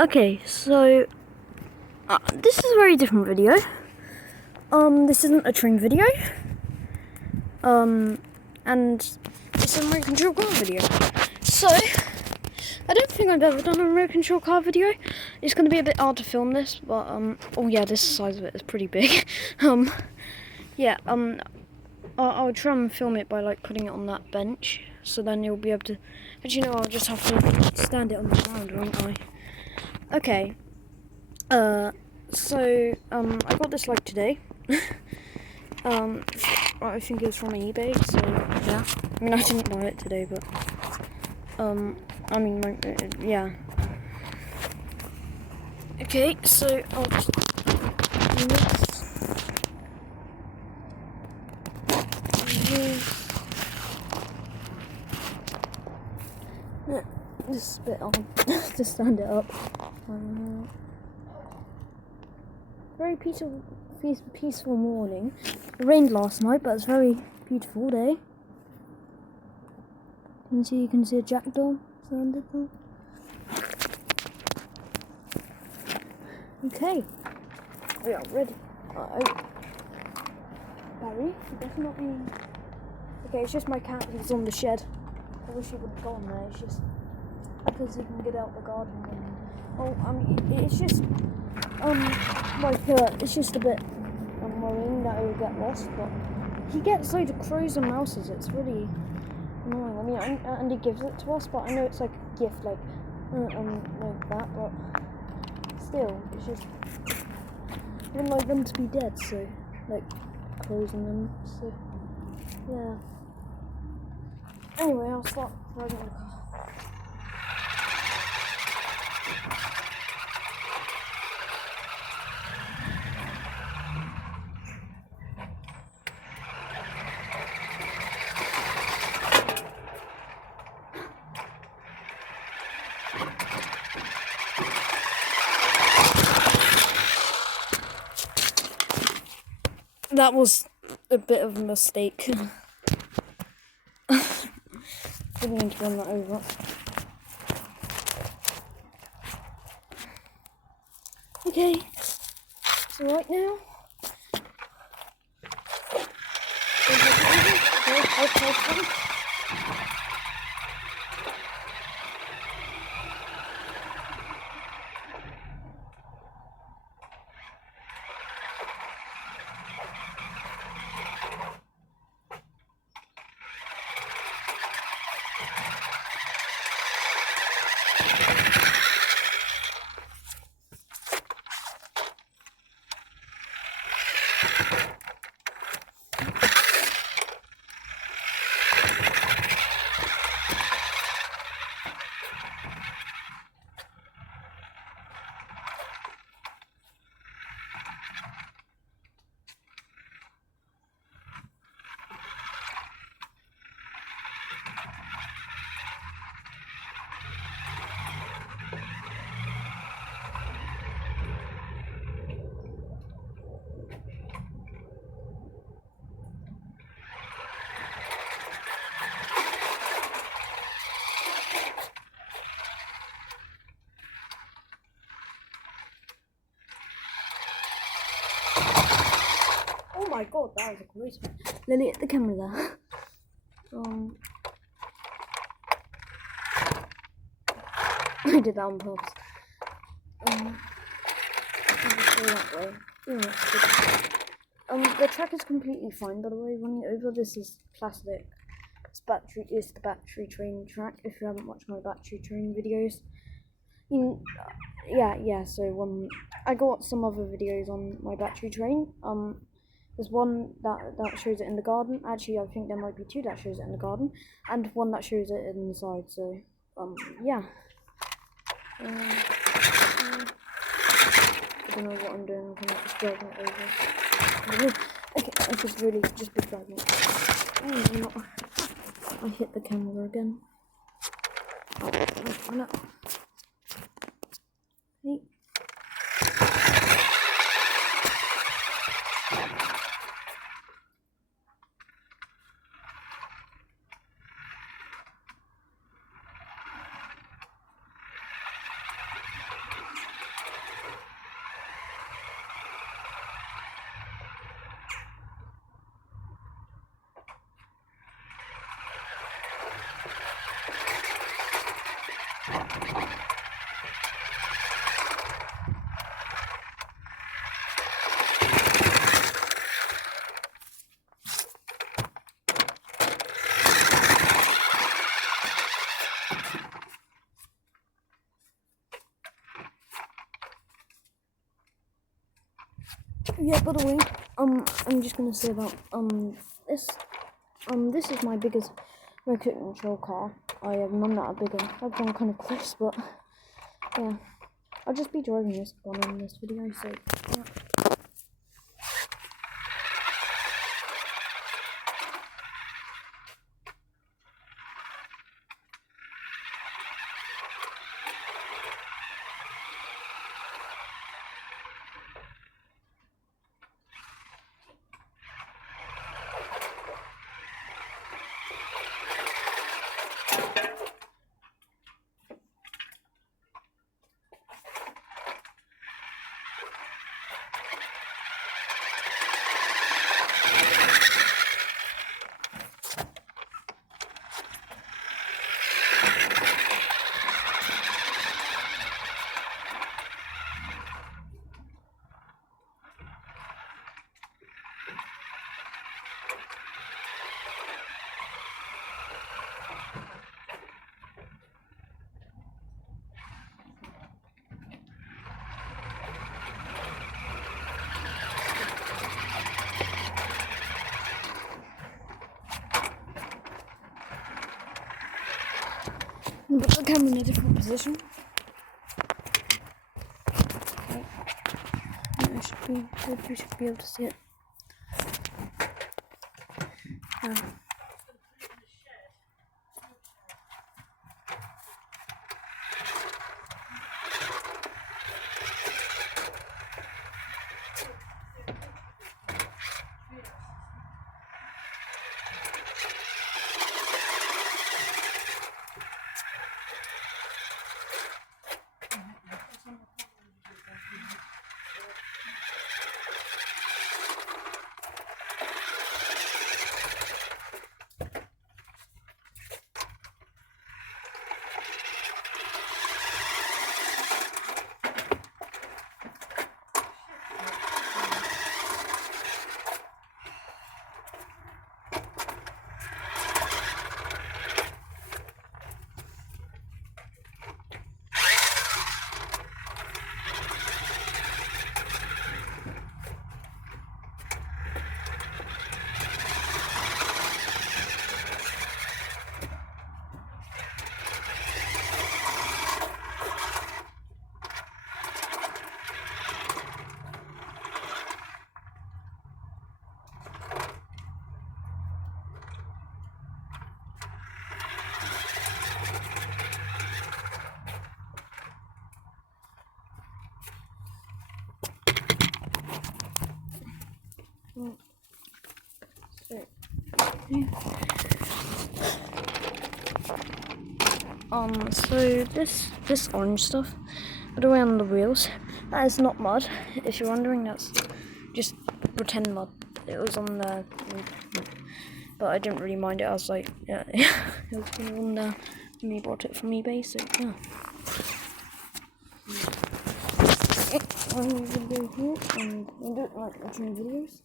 Okay, so this is a very different video. This isn't a train video. And it's a remote control car video. So I don't think I've ever done a remote control car video. It's going to be a bit hard to film this, but oh yeah, this size of it is pretty big. I'll try and film it by like putting it on that bench, so then you'll be able to. But you know, I'll just have to stand it on the ground, won't I? Okay. I got this like today. I think it was from eBay, so yeah. I mean, I didn't buy it today, but yeah. Okay, so I'll just do this is a bit hard to stand it up. Very peaceful morning. It rained last night, but it's a very beautiful day. You can see a jackdaw surrounded there. Okay, we are ready. Barry, you better not be. Okay, it's just my cat. He's on the shed. I wish he would have gone there. It's just because he can get out the garden. It's just it's just a bit worrying that he will get lost. But he gets loads of crows and mouses. It's really annoying. I mean, and he gives it to us, but I know it's like a gift, like that. But still, it's just I wouldn't like them to be dead. So like crows and them. So yeah. Anyway, I'll start driving the car. That was a bit of a mistake. Didn't mean to run that over. Okay, so right now. Oh my god, that was a great one. Lily, at the camera there. I did that on purpose. That way. The track is completely fine, by the way. Running over, this is plastic. It's the battery train track. If you haven't watched my battery train videos, So I got some other videos on my battery train. There's one that shows it in the garden. Actually, I think there might be two that shows it in the garden, and one that shows it inside. So, yeah. I don't know what I'm doing. I'm just dragging it over. Okay, I should really just be dragging it. Oh, no. I hit the camera again. Oh no. Hey. Yeah, by the way, I'm just gonna say that this is my biggest remote control car. I have none that are bigger. I've gone kind of close, but yeah, I'll just be driving this one in this video. So yeah. Put the camera in a different position. Okay. I should be good. You should be able to see it. So this orange stuff, by the way, on the wheels, that is not mud. If you're wondering, that's just pretend mud. It was on the, but I didn't really mind it. I was like, yeah, it was kind of on there. And he bought it from eBay, so yeah. I'm gonna go here and do it like watching videos.